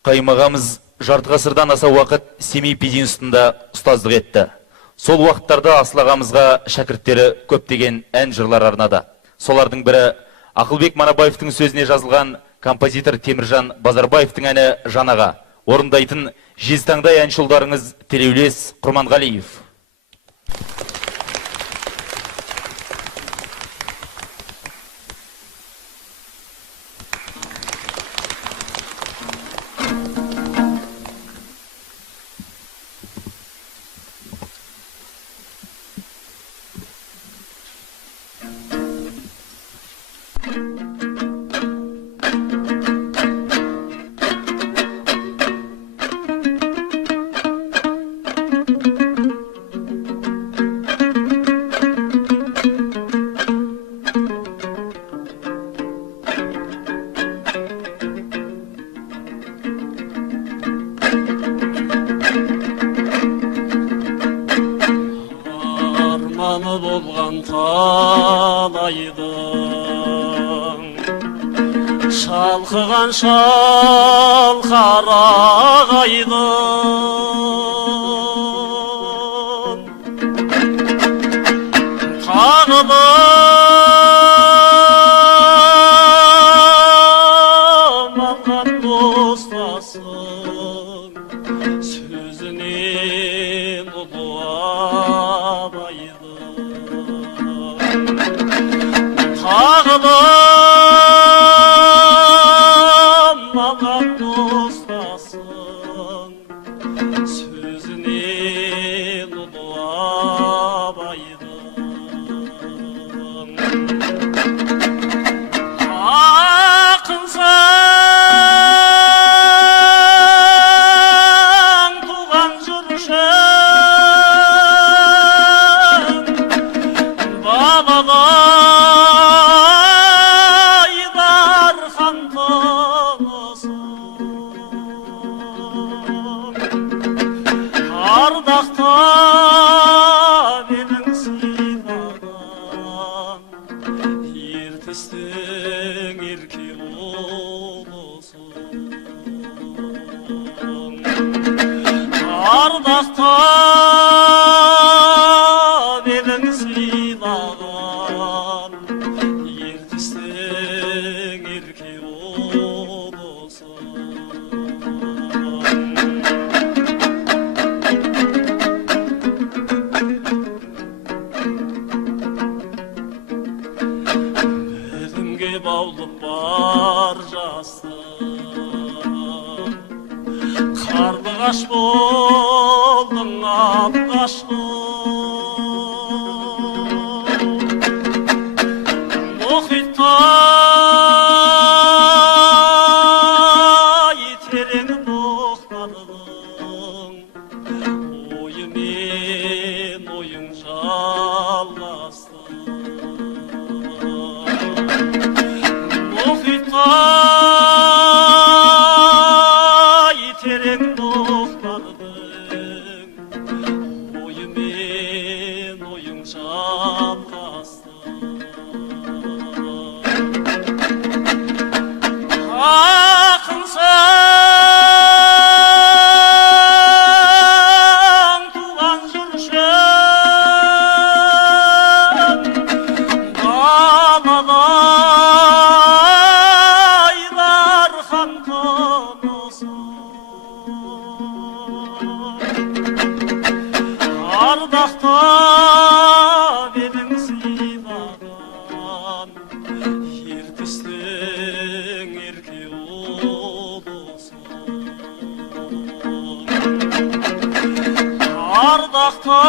Қайым ағамыз жарты ғасырдан аса уақыт Семей пединститутында ұстаздық етті. Сол уақыттарда Асыл ағамызға шәкірттері көптеген ән жырлар арнады. Солардың бірі Ақылбек Манабаевтің сөзіне жазылған композитор Теміржан Базарбаевтің әні Жан Аға. Орындайтын жезтаңдай әнші ұлдарыңыз Тілеулес, Құрманғалиев. Болған талайдың шалқыған шалқарағайдың тағылым алған достасың сөзінен ұлы абайды тағылым алған достасың сөзінен ұлы абайдың ақынсың туған жүршің бабалайдар хан тынысың ардақтап едің сыйлаған ертістің ерке ұлысың ардақтап едің сыйлаған ертістің ерке ұлысың бітімге баулып бар жастың қарлығаш болдың алғашқы мұхиттай терең боқтардың ойымен ойың жалғасты мұхиттай терең боқтардың ойымен ойың жалғасты ақынсың туған жүршің бабалайдар хан тынысың ардақтап едің сыйлаған ертістің ерке ұлысың ардақтап